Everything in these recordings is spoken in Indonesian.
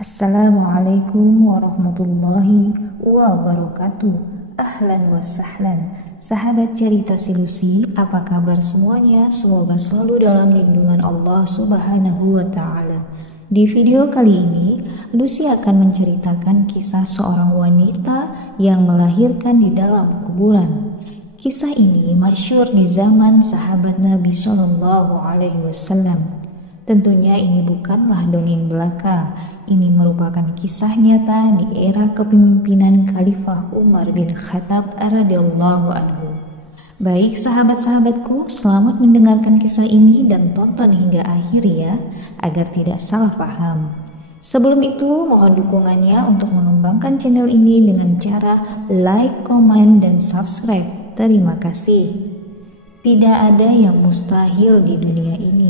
Assalamualaikum warahmatullahi wabarakatuh. Ahlan wa sahlan. Sahabat cerita si Lucy, apa kabar semuanya? Semoga selalu dalam lindungan Allah Subhanahu wa ta'ala. Di video kali ini, Lucy akan menceritakan kisah seorang wanita yang melahirkan di dalam kuburan. Kisah ini masyhur di zaman sahabat Nabi Shallallahu Alaihi Wasallam. Tentunya ini bukanlah dongeng belaka. Ini merupakan kisah nyata di era kepemimpinan Khalifah Umar bin Khattab radhiyallahu anhu. Baik sahabat-sahabatku, selamat mendengarkan kisah ini dan tonton hingga akhir ya, agar tidak salah paham. Sebelum itu, mohon dukungannya untuk mengembangkan channel ini dengan cara like, komen, dan subscribe. Terima kasih. Tidak ada yang mustahil di dunia ini.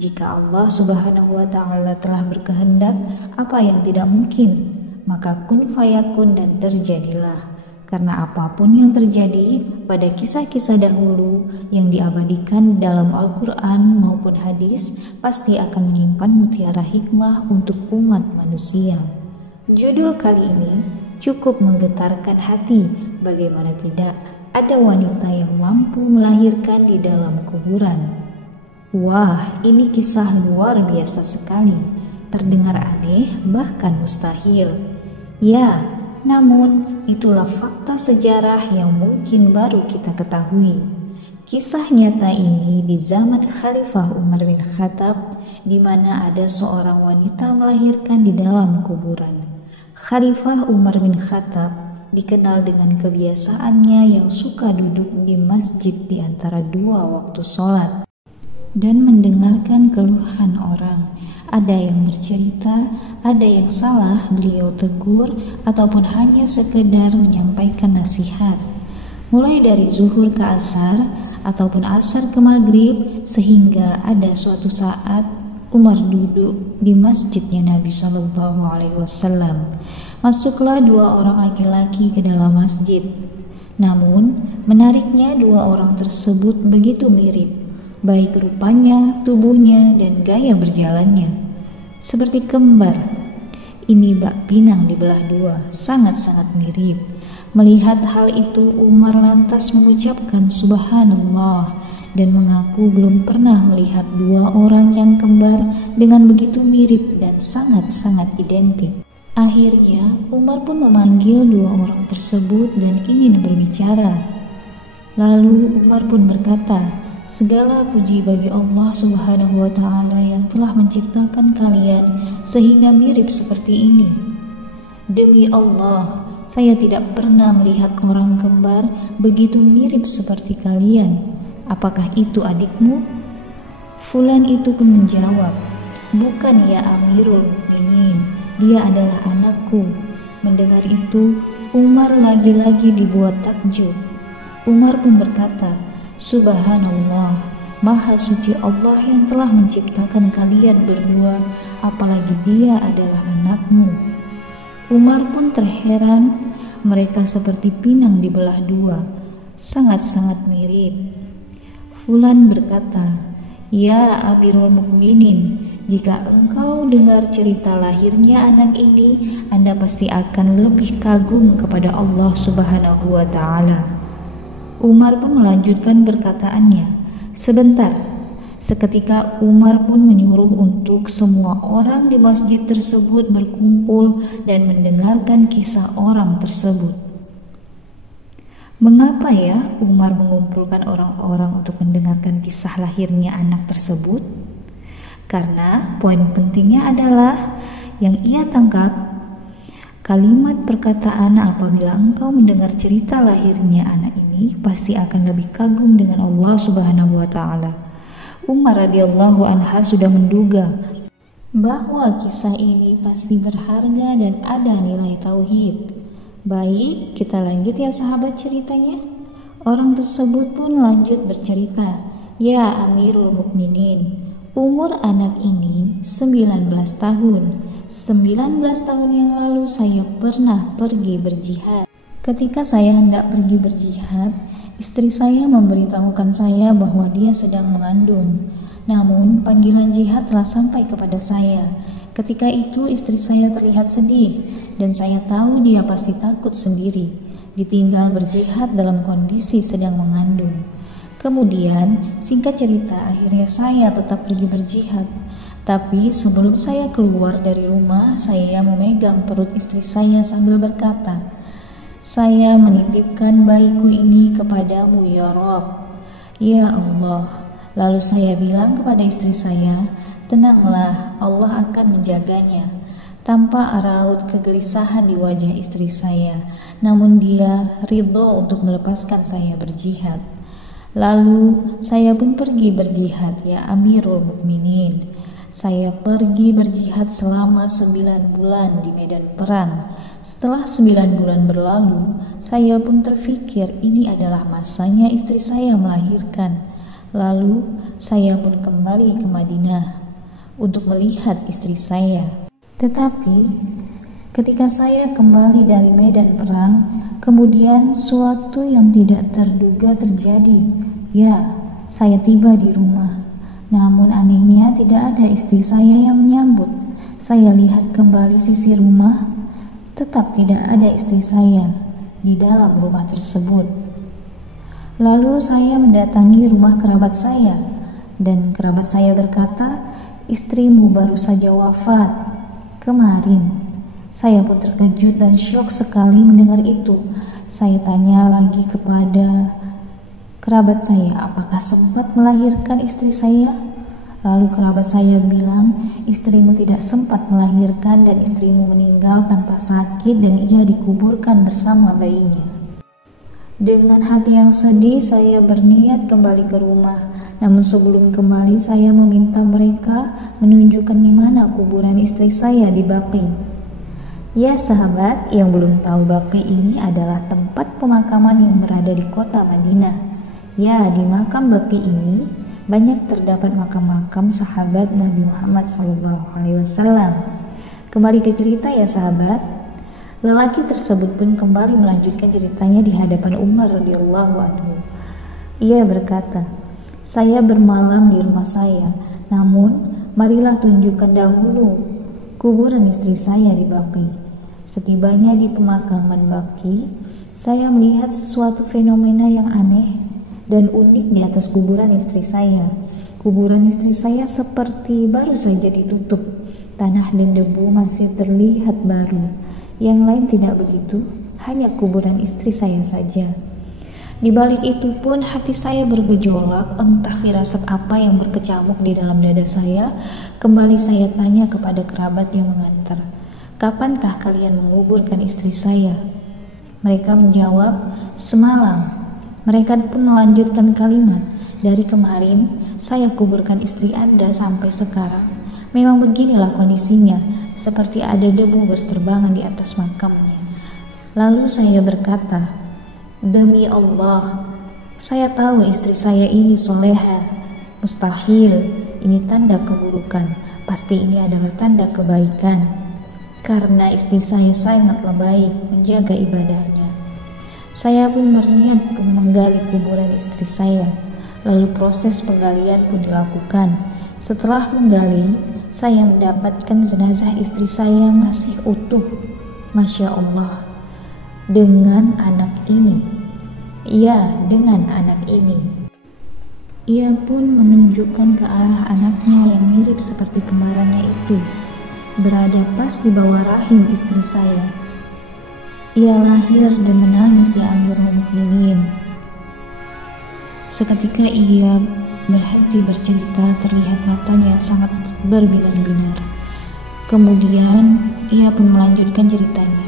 Jika Allah Subhanahu wa ta'ala telah berkehendak, apa yang tidak mungkin, maka kun fayakun dan terjadilah. Karena apapun yang terjadi pada kisah-kisah dahulu yang diabadikan dalam Al-Quran maupun hadis, pasti akan menyimpan mutiara hikmah untuk umat manusia. Judul kali ini cukup menggetarkan hati. Bagaimana tidak, ada wanita yang mampu melahirkan di dalam kuburan. Wah, ini kisah luar biasa sekali. Terdengar aneh, bahkan mustahil. Ya, namun itulah fakta sejarah yang mungkin baru kita ketahui. Kisah nyata ini di zaman Khalifah Umar bin Khattab, di mana ada seorang wanita melahirkan di dalam kuburan. Khalifah Umar bin Khattab dikenal dengan kebiasaannya yang suka duduk di masjid di antara dua waktu sholat dan mendengarkan keluhan orang. Ada yang bercerita, ada yang salah beliau tegur, ataupun hanya sekedar menyampaikan nasihat. Mulai dari zuhur ke asar, ataupun asar ke maghrib, sehingga ada suatu saat Umar duduk di masjidnya Nabi Shallallahu Alaihi Wasallam. Masuklah dua orang laki-laki ke dalam masjid. Namun, menariknya dua orang tersebut begitu mirip, baik rupanya, tubuhnya, dan gaya berjalannya. Seperti kembar. Ini bak pinang dibelah dua, sangat-sangat mirip. Melihat hal itu, Umar lantas mengucapkan Subhanallah dan mengaku belum pernah melihat dua orang yang kembar dengan begitu mirip dan sangat-sangat identik. Akhirnya, Umar pun memanggil dua orang tersebut dan ingin berbicara. Lalu Umar pun berkata, "Segala puji bagi Allah Subhanahu wa ta'ala yang telah menciptakan kalian sehingga mirip seperti ini. Demi Allah, saya tidak pernah melihat orang kembar begitu mirip seperti kalian. Apakah itu adikmu?" Fulan itu pun menjawab, "Bukan ya Amirul Mukminin, dia adalah anakku." Mendengar itu, Umar lagi-lagi dibuat takjub. Umar pun berkata, "Subhanallah, Maha Suci Allah yang telah menciptakan kalian berdua, apalagi dia adalah anakmu." Umar pun terheran, mereka seperti pinang dibelah dua, sangat-sangat mirip. Fulan berkata, "Ya Amirul Mukminin, jika engkau dengar cerita lahirnya anak ini, Anda pasti akan lebih kagum kepada Allah Subhanahu wa ta'ala." Umar pun melanjutkan perkataannya. Sebentar, seketika Umar pun menyuruh untuk semua orang di masjid tersebut berkumpul dan mendengarkan kisah orang tersebut. Mengapa ya Umar mengumpulkan orang-orang untuk mendengarkan kisah lahirnya anak tersebut? Karena poin pentingnya adalah yang ia tangkap, kalimat perkataan apabila engkau mendengar cerita lahirnya anak ini pasti akan lebih kagum dengan Allah Subhanahu wa ta'ala. Umar radhiyallahu anha sudah menduga bahwa kisah ini pasti berharga dan ada nilai tauhid. Baik, kita lanjut ya sahabat ceritanya. Orang tersebut pun lanjut bercerita, "Ya Amirul Mukminin, umur anak ini 19 tahun. 19 tahun yang lalu saya pernah pergi berjihad. Ketika saya hendak pergi berjihad, istri saya memberitahukan saya bahwa dia sedang mengandung. Namun panggilan jihad telah sampai kepada saya. Ketika itu istri saya terlihat sedih dan saya tahu dia pasti takut sendiri, ditinggal berjihad dalam kondisi sedang mengandung. Kemudian, singkat cerita, akhirnya saya tetap pergi berjihad. Tapi sebelum saya keluar dari rumah, saya memegang perut istri saya sambil berkata, "Saya menitipkan bayiku ini kepadamu ya Rabb." Ya Allah. Lalu saya bilang kepada istri saya, "Tenanglah, Allah akan menjaganya." Tanpa raut kegelisahan di wajah istri saya, namun dia ridho untuk melepaskan saya berjihad. Lalu saya pun pergi berjihad ya Amirul Mukminin. Saya pergi berjihad selama 9 bulan di medan perang. Setelah 9 bulan berlalu, saya pun terfikir ini adalah masanya istri saya melahirkan. Lalu saya pun kembali ke Madinah untuk melihat istri saya. Tetapi ketika saya kembali dari medan perang, kemudian suatu yang tidak terduga terjadi. Ya, saya tiba di rumah. Namun anehnya tidak ada istri saya yang menyambut. Saya lihat kembali sisi rumah, tetap tidak ada istri saya di dalam rumah tersebut. Lalu saya mendatangi rumah kerabat saya, dan kerabat saya berkata, "Istrimu baru saja wafat kemarin." Saya pun terkejut dan syok sekali mendengar itu. Saya tanya lagi kepada kerabat saya, apakah sempat melahirkan istri saya? Lalu kerabat saya bilang, "Istrimu tidak sempat melahirkan dan istrimu meninggal tanpa sakit dan ia dikuburkan bersama bayinya." Dengan hati yang sedih, saya berniat kembali ke rumah. Namun sebelum kembali, saya meminta mereka menunjukkan di mana kuburan istri saya di Baqi. Ya sahabat, yang belum tahu, Baqi ini adalah tempat pemakaman yang berada di kota Madinah. Ya, di makam Baqi ini banyak terdapat makam-makam sahabat Nabi Muhammad SAW. Kembali ke cerita ya sahabat. Lelaki tersebut pun kembali melanjutkan ceritanya di hadapan Umar radhiyallahu anhu. Ia berkata, "Saya bermalam di rumah saya, namun marilah tunjukkan dahulu kuburan istri saya di Baqi." Setibanya di pemakaman Baqi, saya melihat sesuatu fenomena yang aneh dan unik di atas kuburan istri saya. Kuburan istri saya seperti baru saja ditutup. Tanah dan debu masih terlihat baru. Yang lain tidak begitu, hanya kuburan istri saya saja. Di balik itu pun hati saya bergejolak, entah firasat apa yang berkecamuk di dalam dada saya. Kembali saya tanya kepada kerabat yang mengantar, "Kapankah kalian menguburkan istri saya?" Mereka menjawab, "Semalam." Mereka pun melanjutkan kalimat, "Dari kemarin saya kuburkan istri Anda sampai sekarang. Memang beginilah kondisinya, seperti ada debu berterbangan di atas makamnya." Lalu saya berkata, "Demi Allah, saya tahu istri saya ini soleha. Mustahil, ini tanda keburukan. Pasti ini adalah tanda kebaikan. Karena istri saya sangatlah baik menjaga ibadahnya." Saya pun berniat menggali kuburan istri saya. Lalu proses penggalian pun dilakukan. Setelah menggali, saya mendapatkan jenazah istri saya masih utuh. Masya Allah, dengan anak ini. Iya, dengan anak ini. Ia pun menunjukkan ke arah anaknya yang mirip seperti kembarannya itu, berada pas di bawah rahim istri saya. Ia lahir dan menangis ya Amirul Mukminin. Seketika ia berhenti bercerita, terlihat matanya sangat berbinar-binar. Kemudian ia pun melanjutkan ceritanya.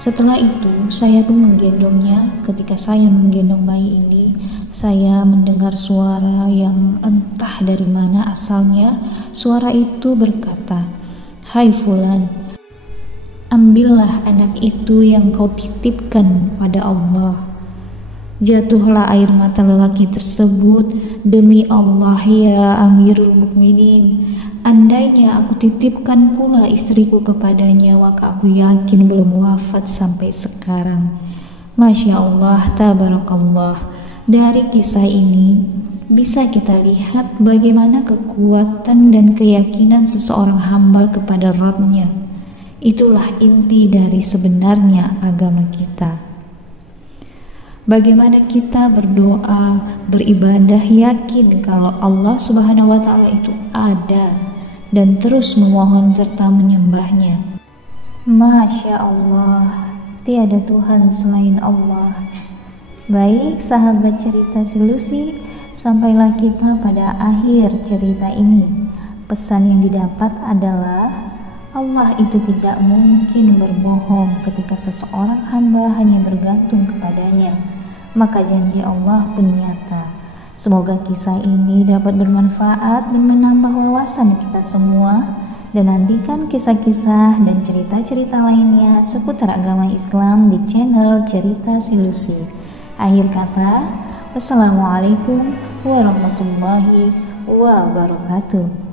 Setelah itu saya pun menggendongnya. Ketika saya menggendong bayi ini, saya mendengar suara yang entah dari mana asalnya. Suara itu berkata, "Hai Fulan, ambillah anak itu yang kau titipkan pada Allah." Jatuhlah air mata lelaki tersebut. "Demi Allah ya Amirul Mukminin, andainya aku titipkan pula istriku kepadanya, maka aku yakin belum wafat sampai sekarang." Masya Allah, tabarakallah. Dari kisah ini bisa kita lihat bagaimana kekuatan dan keyakinan seseorang hamba kepada Rabb-Nya. Itulah inti dari sebenarnya agama kita. Bagaimana kita berdoa, beribadah, yakin kalau Allah Subhanahu wa Ta'ala itu ada dan terus memohon serta menyembahnya. Masya Allah, tiada Tuhan selain Allah. Baik sahabat cerita si Lucy, sampailah kita pada akhir cerita ini. Pesan yang didapat adalah Allah itu tidak mungkin berbohong ketika seseorang hamba hanya bergantung kepadanya. Maka janji Allah pun nyata. Semoga kisah ini dapat bermanfaat dan menambah wawasan kita semua. Dan nantikan kisah-kisah dan cerita-cerita lainnya seputar agama Islam di channel Cerita si Lucy. Akhir kata, wassalamualaikum warahmatullahi wabarakatuh.